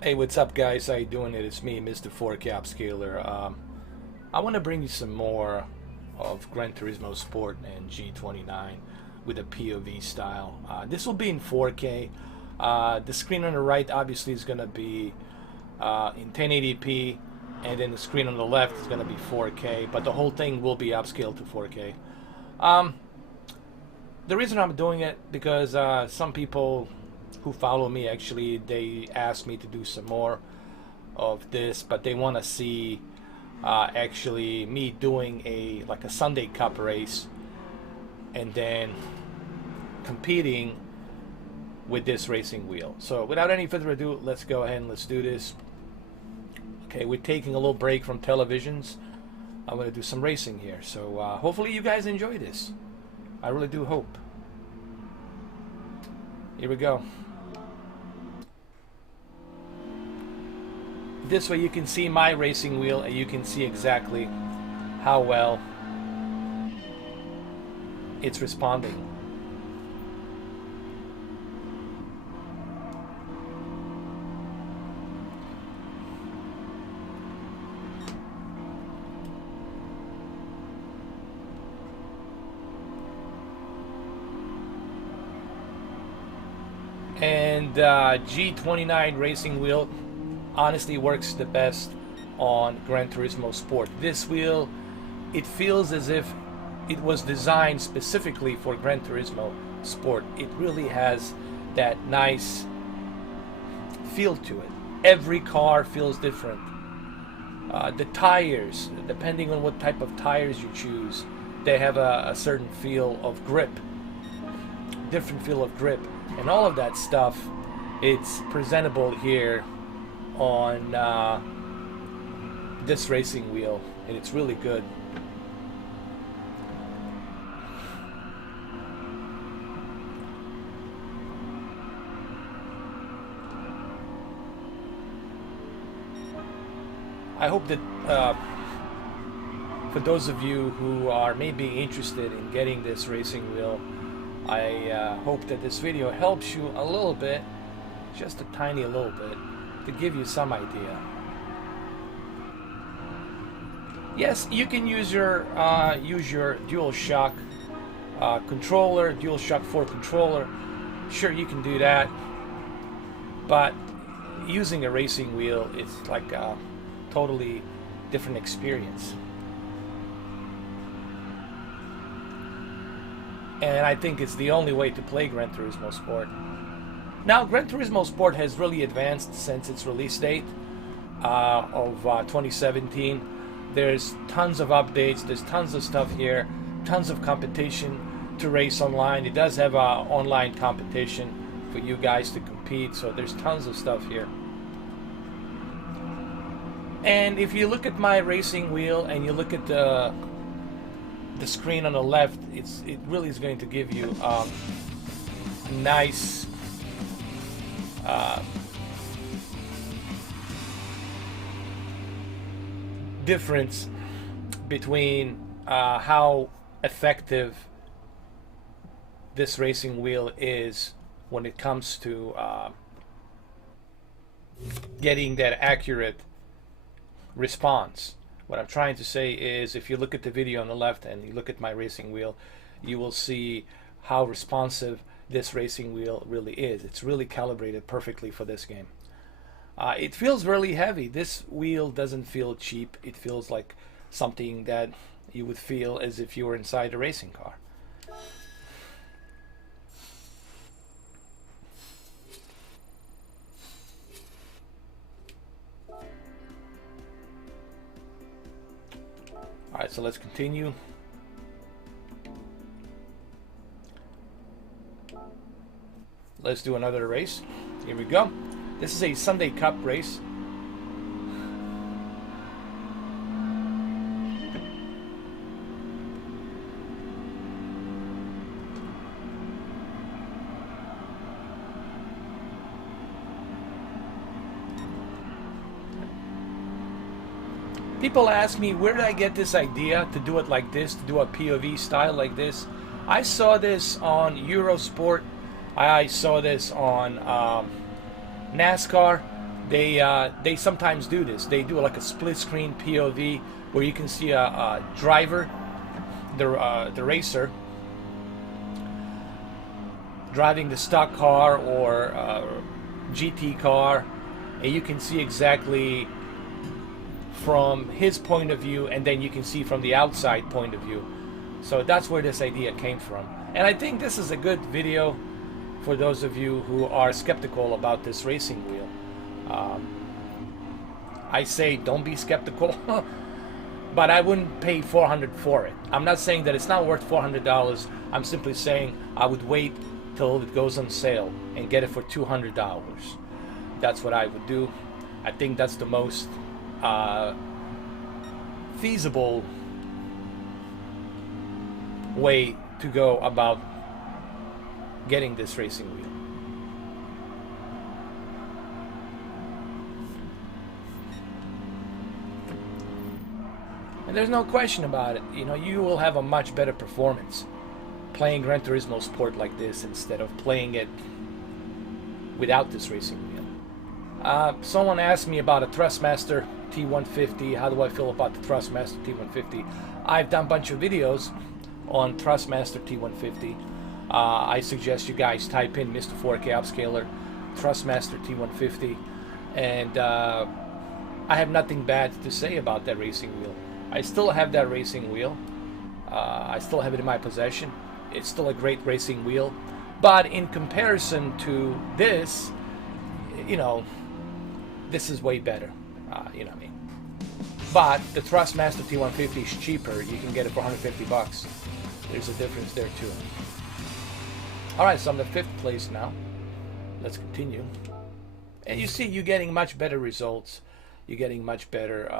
Hey, what's up, guys? How you doing? It's me, Mr. 4K Upscaler. I want to bring you some more of Gran Turismo Sport and G29 with a POV style. This will be in 4K. The screen on the right obviously is going to be in 1080p, and then the screen on the left is going to be 4K, but the whole thing will be upscaled to 4K. The reason I'm doing it because some people who follow me, actually, they asked me to do some more of this, but they want to see actually me doing like a Sunday Cup race and then competing with this racing wheel. So without any further ado, let's go ahead and let's do this. Okay, we're taking a little break from televisions. I'm going to do some racing here, so hopefully you guys enjoy this. I really do hope. Here we go. This way you can see my racing wheel and you can see exactly how well it's responding. And G29 Racing Wheel honestly works the best on Gran Turismo Sport. This wheel, it feels as if it was designed specifically for Gran Turismo Sport. It really has that nice feel to it. Every car feels different. The tires, depending on what type of tires you choose, they have a certain feel of grip, different feel of grip, and all of that stuff, it's presentable here on this racing wheel, and it's really good. I hope that for those of you who are maybe interested in getting this racing wheel, I hope that this video helps you a little bit, just a tiny little bit, to give you some idea. Yes, you can use your DualShock controller, DualShock 4 controller. Sure, you can do that, but using a racing wheel, it's like a totally different experience. And I think it's the only way to play Gran Turismo Sport. Now, Gran Turismo Sport has really advanced since its release date of 2017. There's tons of updates, there's tons of stuff here, tons of competition to race online. It does have an online competition for you guys to compete, so there's tons of stuff here. And if you look at my racing wheel and you look at the screen on the left, it really is going to give you a nice difference between how effective this racing wheel is when it comes to getting that accurate response. What I'm trying to say is, if you look at the video on the left and you look at my racing wheel, you will see how responsive this racing wheel really is. It's really calibrated perfectly for this game. It feels really heavy. This wheel doesn't feel cheap. It feels like something that you would feel as if you were inside a racing car. Alright, so let's continue. Let's do another race. Here we go. This is a Sunday Cup race. People ask me, where did I get this idea to do it like this, to do a POV style like this? I saw this on Eurosport. I saw this on NASCAR. they sometimes do this. They do like a split screen POV where you can see a driver, the racer, driving the stock car or GT car, and you can see exactly from his point of view, and then you can see from the outside point of view. So that's where this idea came from. And I think this is a good video for those of you who are skeptical about this racing wheel. I say don't be skeptical, but I wouldn't pay $400 for it. I'm not saying that it's not worth $400. I'm simply saying I would wait till it goes on sale and get it for $200. That's what I would do. I think that's the most feasible way to go about getting this racing wheel. And there's no question about it. You know, you will have a much better performance playing Gran Turismo Sport like this instead of playing it without this racing wheel. Someone asked me about a Thrustmaster T150. How do I feel about the Thrustmaster T150? I've done a bunch of videos on Thrustmaster T150. I suggest you guys type in Mr. 4K Upscaler Thrustmaster T150, and I have nothing bad to say about that racing wheel. I still have that racing wheel. I still have it in my possession. It's still a great racing wheel, but in comparison to this, you know, this is way better. You know what I mean? But the Thrustmaster T150 is cheaper. You can get it for $150. There's a difference there too. Alright, so I'm in 5th place now. Let's continue. And you see, you're getting much better results. You're getting much better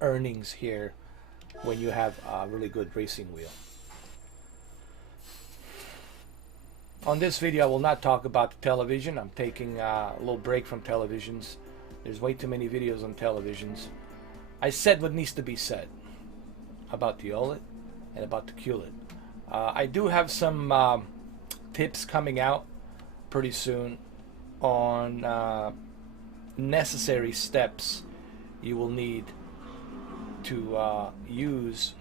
earnings here when you have a really good racing wheel. On this video, I will not talk about the television. I'm taking a little break from televisions. There's way too many videos on televisions. I said what needs to be said about the OLED and about the QLED. I do have some tips coming out pretty soon on necessary steps you will need to use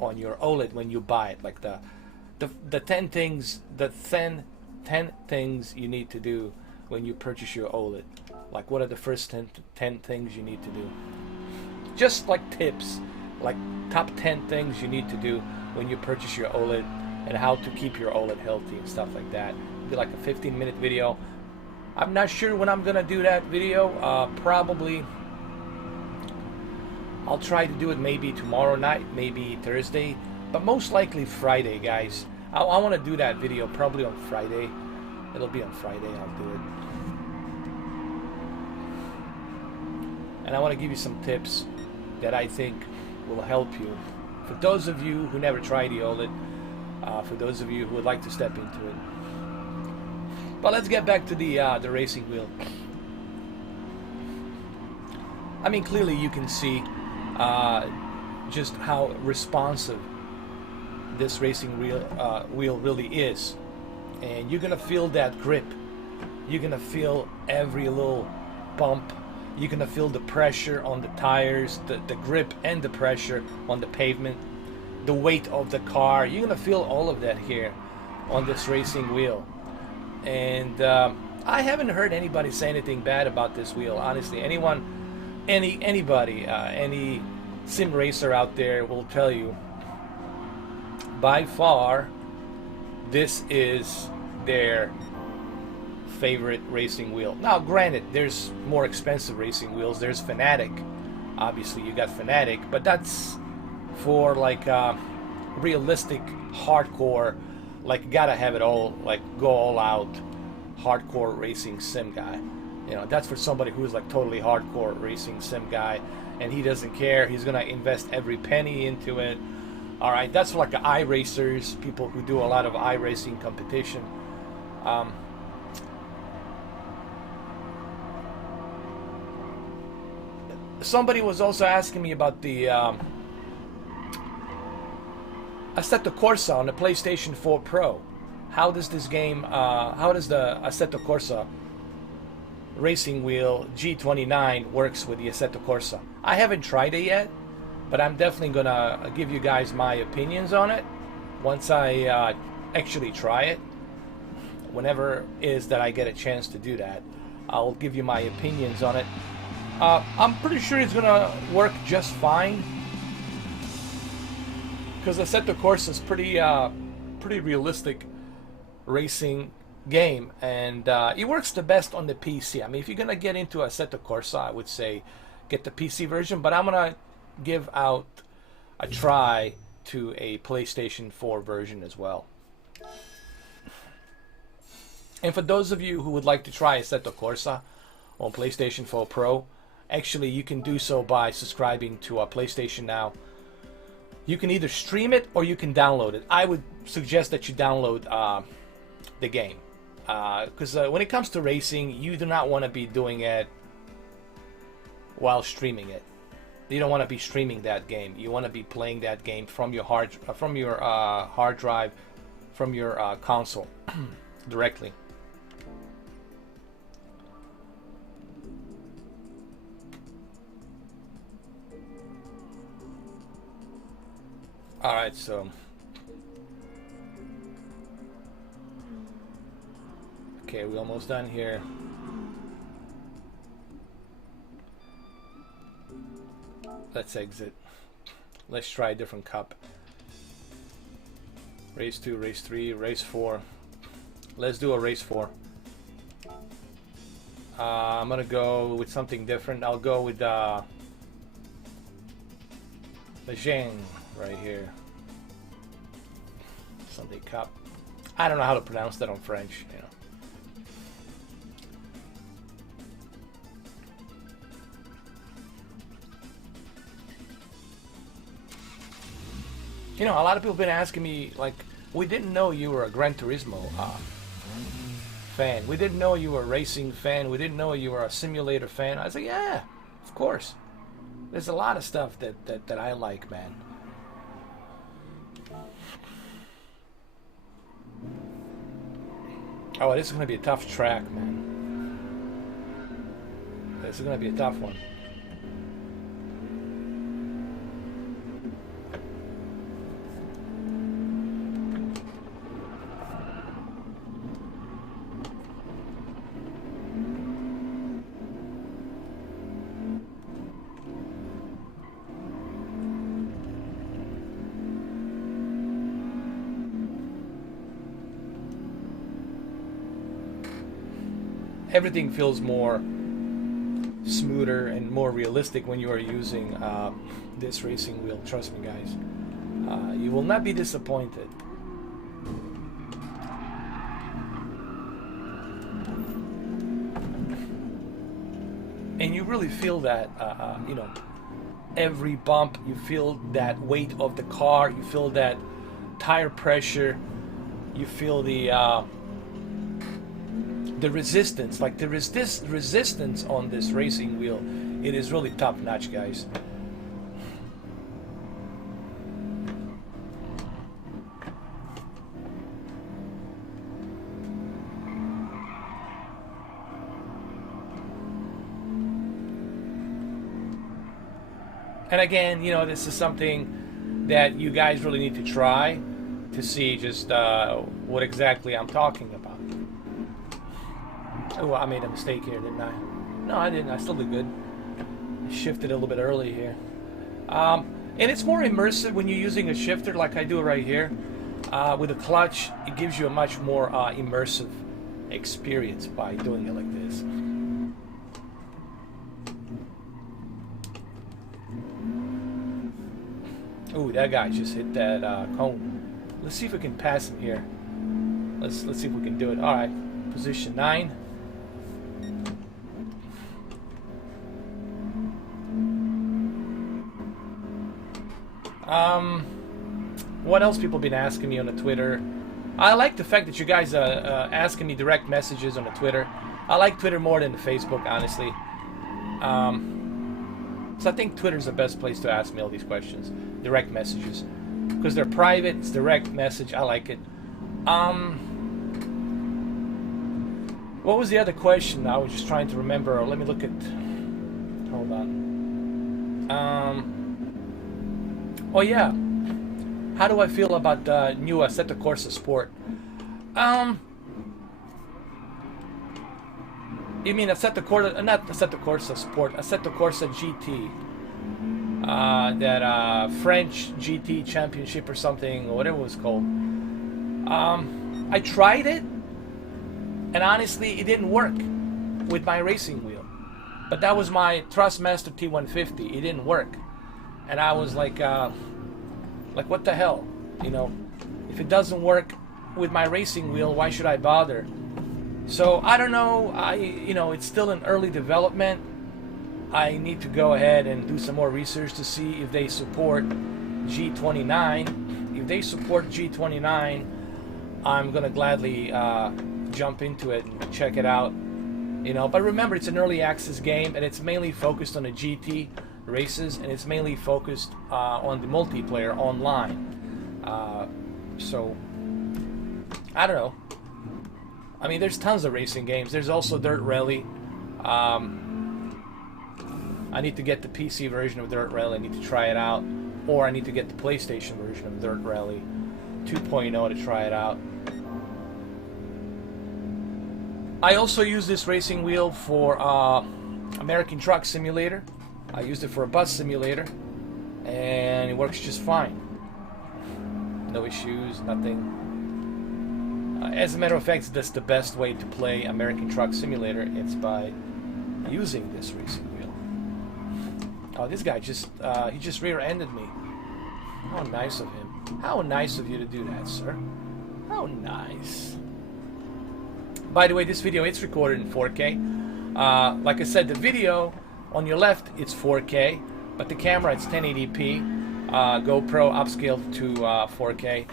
on your OLED when you buy it, like the 10 things you need to do when you purchase your OLED. Like, what are the first 10 things you need to do? Just like tips, like top 10 things you need to do when you purchase your OLED, and how to keep your OLED healthy and stuff like that. It'll be like a 15-minute video. I'm not sure when I'm gonna do that video. Probably I'll try to do it maybe tomorrow night, maybe Thursday, but most likely Friday, guys. I want to do that video probably on Friday. It'll be on Friday. I'll do it. And I want to give you some tips that I think will help you. For those of you who never tried the OLED, for those of you who would like to step into it. But let's get back to the racing wheel. I mean, clearly you can see just how responsive this racing wheel really is. And you're gonna feel that grip. You're gonna feel every little bump. You're gonna feel the pressure on the tires, the grip and the pressure on the pavement, the weight of the car. You're gonna feel all of that here on this racing wheel. And I haven't heard anybody say anything bad about this wheel, honestly. Anybody, any sim racer out there will tell you, by far, this is their favorite racing wheel. Now, granted, there's more expensive racing wheels. There's Fanatic. Obviously, you got Fanatic, but that's for like realistic, hardcore, like gotta have it all, like go all out, hardcore racing sim guy. You know, that's for somebody who's like totally hardcore racing sim guy, and he doesn't care. He's gonna invest every penny into it. All right, that's for like the iRacers, people who do a lot of iRacing competition. Somebody was also asking me about the Assetto Corsa on the PlayStation 4 Pro. How does this game, how does the Assetto Corsa racing wheel G29 works with the Assetto Corsa. I haven't tried it yet, but I'm definitely gonna give you guys my opinions on it once I actually try it. Whenever it is that I get a chance to do that, I'll give you my opinions on it. I'm pretty sure it's gonna work just fine, because Assetto Corsa is pretty realistic racing game, and it works the best on the PC. I mean, if you're gonna get into Assetto Corsa, I would say get the PC version, but I'm gonna give out a try to a PlayStation 4 version as well. And for those of you who would like to try Assetto Corsa on PlayStation 4 Pro, actually you can do so by subscribing to PlayStation Now. You can either stream it or you can download it. I would suggest that you download the game, because when it comes to racing, you do not want to be doing it while streaming it. You don't want to be streaming that game. You want to be playing that game from your hard drive, from your console directly. All right, so okay, we're almost done here. Let's exit. Let's try a different cup. Race 2, race 3, race 4. Let's do a race 4. I'm gonna go with something different. I'll go with the Zhang right here. Sunday Cup. I don't know how to pronounce that on French, you know. You know, a lot of people have been asking me, like, we didn't know you were a Gran Turismo fan. We didn't know you were a racing fan. We didn't know you were a simulator fan. I was like, yeah, of course. There's a lot of stuff that I like, man. Oh, this is going to be a tough track, man. This is going to be a tough one. Everything feels more smoother and more realistic when you are using this racing wheel. Trust me, guys. You will not be disappointed. And you really feel that, you know, every bump, you feel that weight of the car, you feel that tire pressure, you feel the resistance. Like, there is this resistance on this racing wheel. It is really top notch, guys. And again, you know, this is something that you guys really need to try to see just what exactly I'm talking about. Oh, I made a mistake here, didn't I? No, I didn't. I still did good. I shifted a little bit early here. And it's more immersive when you're using a shifter like I do right here. With a clutch, it gives you a much more immersive experience by doing it like this. Ooh, that guy just hit that cone. Let's see if we can pass him here. Let's see if we can do it. All right, position 9. What else people been asking me on the Twitter? I like the fact that you guys are asking me direct messages on the Twitter. I like Twitter more than the Facebook, honestly. So I think Twitter's the best place to ask me all these questions. Direct messages. Because they're private, it's direct message, I like it. What was the other question? I was just trying to remember. Let me look at. Hold on. Oh yeah. How do I feel about the new Assetto Corsa Sport? You mean Assetto Corsa? Not Assetto Corsa Sport. Assetto Corsa GT. That French GT Championship or something, or whatever it was called. I tried it, and honestly, it didn't work with my racing wheel. But that was my Thrustmaster T150. It didn't work, and I was like, what the hell? You know, if it doesn't work with my racing wheel, why should I bother? So I don't know. It's still in early development. I need to go ahead and do some more research to see if they support G29. If they support G29, I'm gonna gladly jump into it and check it out. But remember, it's an early access game, and it's mainly focused on the GT races, and it's mainly focused on the multiplayer online. So I don't know. I mean, there's tons of racing games. There's also Dirt Rally. I need to get the PC version of Dirt Rally. I need to try it out. Or I need to get the PlayStation version of Dirt Rally 2.0 to try it out. I also use this racing wheel for American Truck Simulator. I used it for a bus simulator, and it works just fine. No issues, nothing. As a matter of fact, that's the best way to play American Truck Simulator. It's by using this racing wheel. Oh, this guy he just rear-ended me. How nice of him. How nice of you to do that, sir. How nice. By the way, this video, it's recorded in 4K. Like I said, the video on your left, it's 4K, but the camera, it's 1080p. GoPro upscaled to 4K.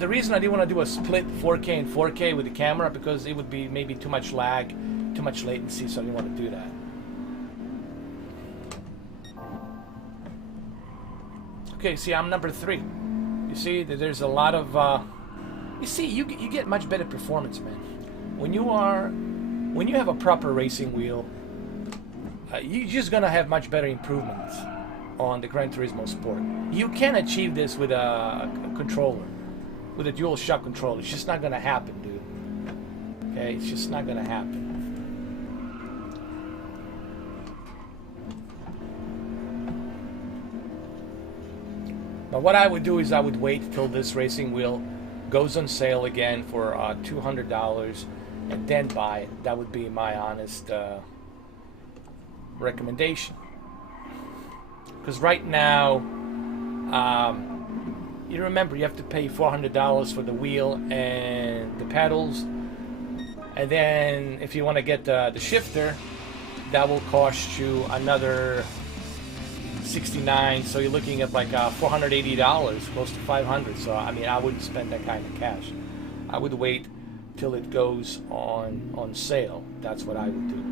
The reason I didn't want to do a split 4K and 4K with the camera, because it would be maybe too much lag, too much latency, so I didn't want to do that. Okay, see, I'm number 3. You see that there's a lot of you get much better performance, man, when you have a proper racing wheel. You're just gonna have much better improvements on the Gran Turismo Sport. You can achieve this with a controller, with a dual shock controller. It's just not gonna happen, dude. Okay, it's just not gonna happen. But what I would do is I would wait till this racing wheel goes on sale again for $200 and then buy it. That would be my honest recommendation. Because right now, you remember, you have to pay $400 for the wheel and the pedals. And then if you want to get the shifter, that will cost you another $69, so you're looking at like $480, close to $500. So I mean, I wouldn't spend that kind of cash. I would wait till it goes on sale. That's what I would do.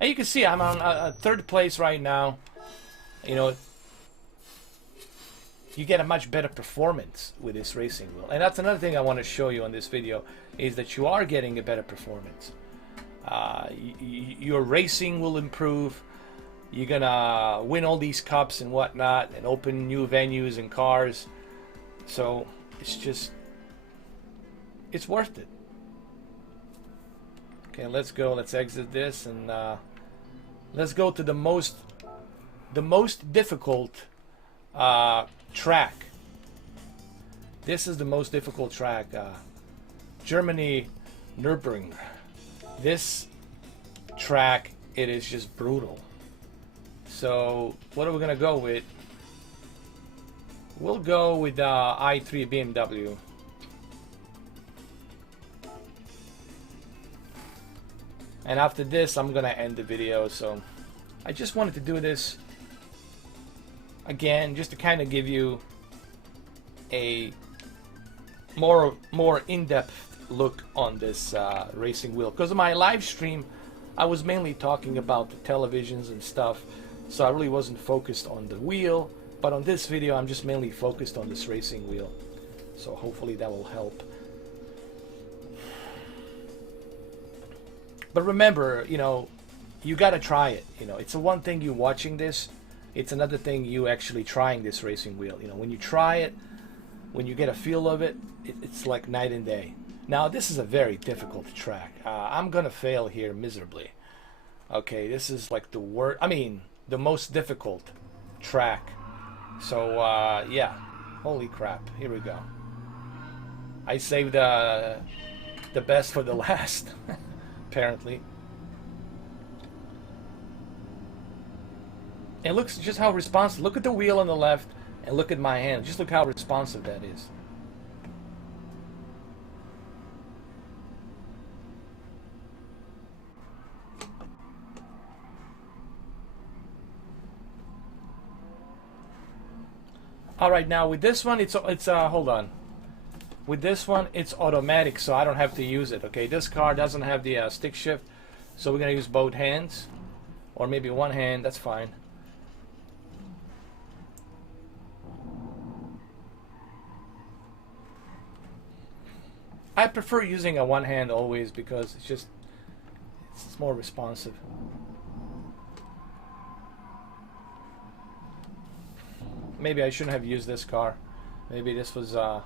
And you can see I'm on third place right now. You get a much better performance with this racing wheel, and that's another thing I want to show you on this video, is that you are getting a better performance. Your racing will improve. You're gonna win all these cups and whatnot, and open new venues and cars. So it's worth it. Okay, let's go. Let's exit this, and let's go to the most difficult track. This is the most difficult track. Germany, Nürburgring. This track, it is just brutal. So what are we gonna go with? We'll go with i3 BMW. And after this, I'm gonna end the video. So I just wanted to do this again, just to kind of give you a more in-depth look on this racing wheel. Because of my live stream, I was mainly talking about the televisions and stuff, so I really wasn't focused on the wheel. But on this video, I'm just mainly focused on this racing wheel. So hopefully that will help. But remember, you know, you gotta try it. You know, it's a one thing you watching this, it's another thing you actually trying this racing wheel. You know, when you try it, when you get a feel of it, it's like night and day. Now this is a very difficult track. I'm gonna fail here miserably. Okay, this is like the worst. I mean, the most difficult track. So yeah, holy crap. Here we go. I saved the best for the last, apparently. And look just how responsive. Look at the wheel on the left, and look at my hand. Just look how responsive that is. All right, now with this one, it's hold on. With this one, it's automatic, so I don't have to use it. Okay, this car doesn't have the stick shift, so we're gonna use both hands, or maybe one hand. That's fine. I prefer using a one hand always because it's more responsive. Maybe I shouldn't have used this car. Maybe this was a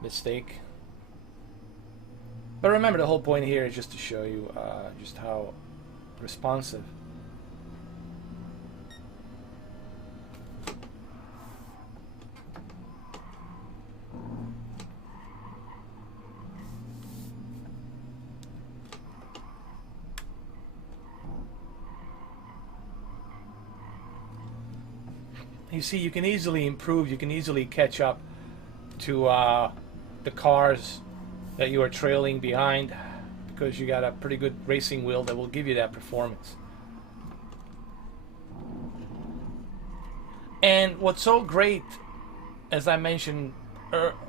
mistake. But remember, the whole point here is just to show you just how responsive. You see, you can easily improve, you can easily catch up to the cars that you are trailing behind because you got a pretty good racing wheel that will give you that performance. And what's so great, as I mentioned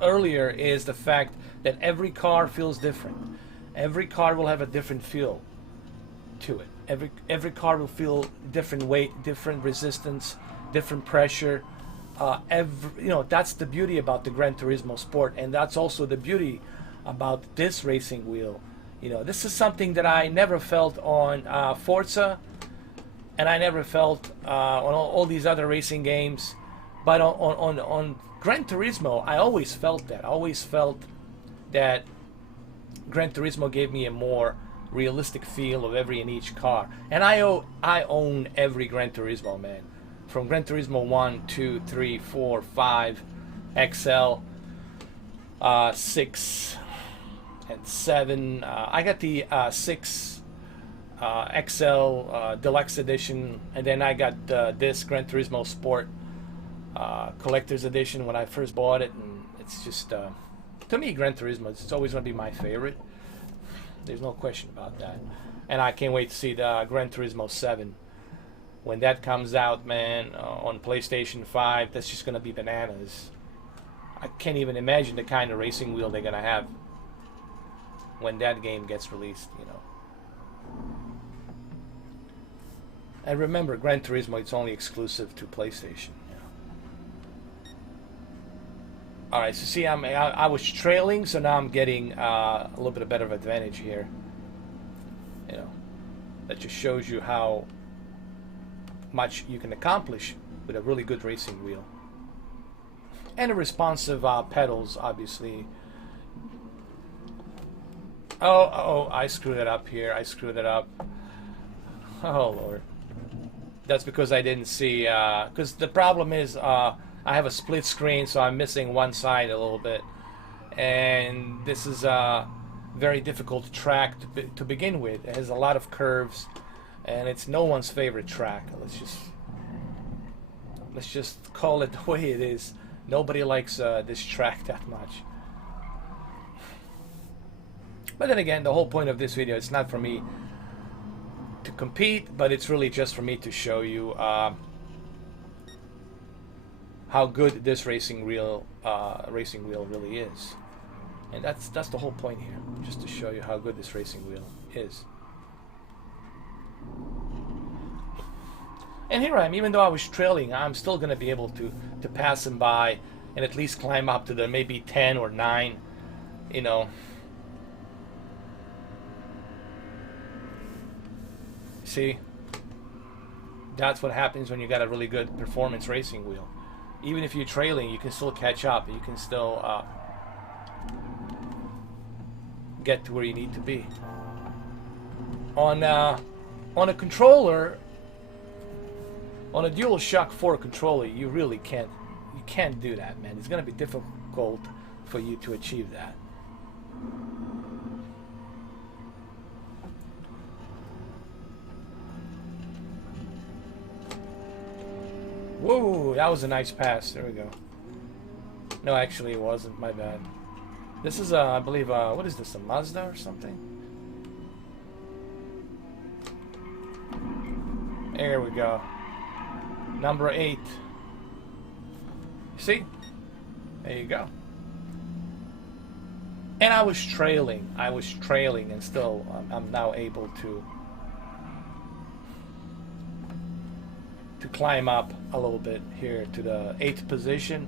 earlier, is the fact that every car feels different. Every car will have a different feel to it. Every car will feel different weight, different resistance, different pressure. You know, that's the beauty about the Gran Turismo sport, and that's also the beauty about this racing wheel. You know, this is something that I never felt on Forza, and I never felt on all these other racing games. But on Gran Turismo, I always felt that. I always felt that Gran Turismo gave me a more realistic feel of every and each car. And I own every Gran Turismo, man. From Gran Turismo 1, 2, 3, 4, 5, XL, 6, and 7. I got the 6 XL Deluxe Edition, and then I got this Gran Turismo Sport Collector's Edition when I first bought it. And it's just, to me, Gran Turismo, it's always going to be my favorite. There's no question about that. And I can't wait to see the Gran Turismo 7. When that comes out, man, on PlayStation 5, that's just going to be bananas. I can't even imagine the kind of racing wheel they're going to have when that game gets released, you know. And remember, Gran Turismo, it's only exclusive to PlayStation. You know. All right, so see, I was trailing, so now I'm getting a little bit of better advantage here. You know, that just shows you how much you can accomplish with a really good racing wheel. And the responsive pedals, obviously. Oh, I screwed it up here. I screwed it up. Oh, Lord. That's because I didn't see, because the problem is I have a split screen, so I'm missing one side a little bit. And this is a very difficult track to begin with. It has a lot of curves. And it's no one's favorite track. Let's just call it the way it is. Nobody likes this track that much. But then again, the whole point of this video is not for me to compete, but it's really just for me to show you how good this racing wheel really is. And that's the whole point here, just to show you how good this racing wheel is. And here I am, even though I was trailing, I'm still going to be able to pass him by and at least climb up to the maybe 10 or 9, you know. See, that's what happens when you got a really good performance racing wheel. Even if you're trailing, you can still catch up. You can still get to where you need to be. On a controller, on a DualShock 4 controller, you really can't do that, man. It's gonna be difficult for you to achieve that. Whoa, that was a nice pass. There we go. No, actually it wasn't. My bad. This is, I believe, what is this, a Mazda or something? There we go. Number 8. See? There you go. And I was trailing, and still I'm now able to climb up a little bit here to the 8th position.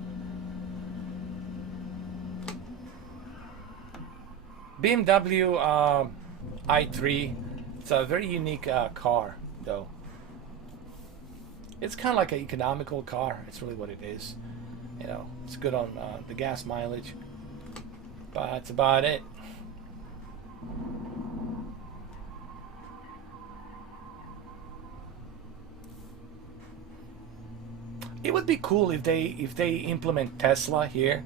BMW i3. It's a very unique car, though. It's kind of like an economical car. It's really what it is. You know, it's good on the gas mileage, but that's about it. It would be cool if they implement Tesla here.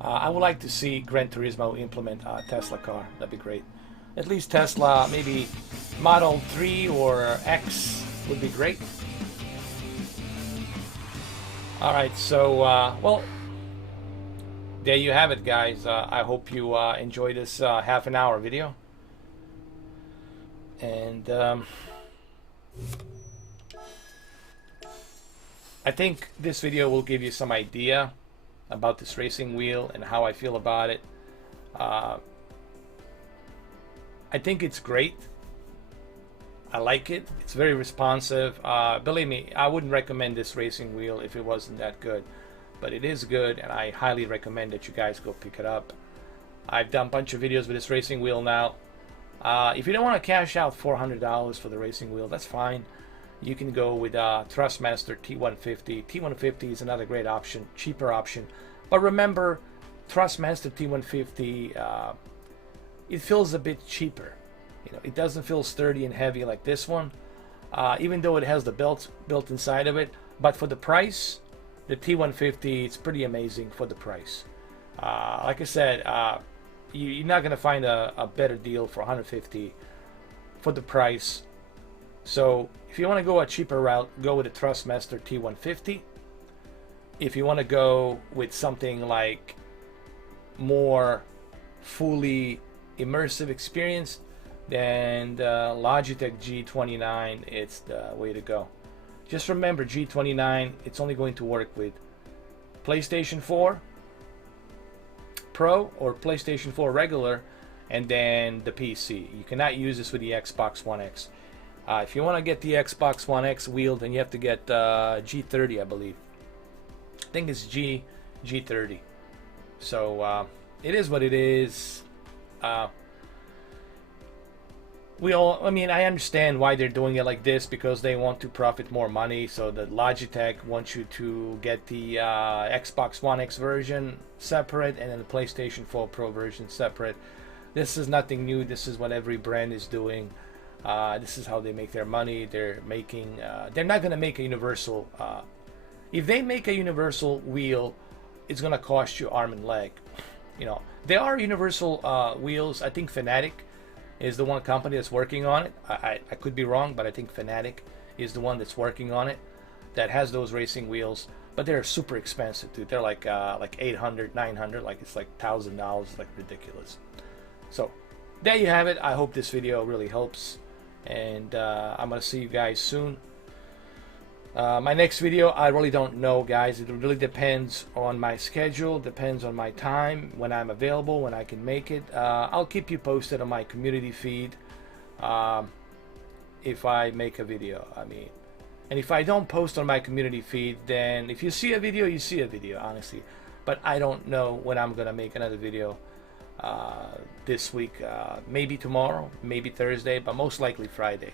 I would like to see Gran Turismo implement a Tesla car. That'd be great. At least Tesla, maybe Model 3 or X would be great. Alright, so, well, there you have it, guys. I hope you enjoyed this half an hour video. And I think this video will give you some idea about this racing wheel and how I feel about it. I think it's great. I like it. It's very responsive. Believe me, I wouldn't recommend this racing wheel if it wasn't that good. But it is good, and I highly recommend that you guys go pick it up. I've done a bunch of videos with this racing wheel now. If you don't want to cash out $400 for the racing wheel, that's fine. You can go with Thrustmaster T150. T150 is another great option, cheaper option. But remember, Thrustmaster T150, it feels a bit cheaper. You know, it doesn't feel sturdy and heavy like this one, even though it has the belt built inside of it. But for the price, the T150, it's pretty amazing for the price. Like I said, you're not gonna find a better deal for $150 for the price. So if you want to go a cheaper route, go with the Thrustmaster T150. If you want to go with something like more fully immersive experience, then the LOGITECH G29, it's the way to go. Just remember, G29, it's only going to work with PlayStation 4 Pro or PlayStation 4 regular, and then the PC. You cannot use this with the Xbox One X. If you want to get the Xbox One X wheel, then you have to get G30, I believe. I think it's G30. So it is what it is. I mean, I understand why they're doing it like this, because they want to profit more money. So the Logitech wants you to get the Xbox One X version separate, and then the PlayStation 4 Pro version separate. This is nothing new. This is what every brand is doing. This is how they make their money. They're making. They're not going to make a universal. If they make a universal wheel, it's going to cost you arm and leg. You know, there are universal wheels. I think Fanatic is the one company that's working on it. I could be wrong, but I think Fanatic is the one that's working on it, that has those racing wheels. But they're super expensive, dude. They're like $800, $900, like it's like $1,000, like ridiculous. So there you have it. I hope this video really helps, and I'm gonna see you guys soon. My next video, I really don't know, guys. It really depends on my schedule, depends on my time, when I'm available, when I can make it. I'll keep you posted on my community feed if I make a video. I mean, and if I don't post on my community feed, then if you see a video, you see a video, honestly. but I don't know when I'm gonna make another video this week. Maybe tomorrow, maybe Thursday, but most likely Friday.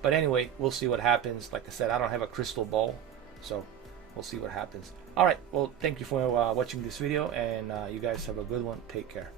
But anyway, we'll see what happens. Like I said, I don't have a crystal ball, so we'll see what happens. All right, well, thank you for watching this video, and you guys have a good one. Take care.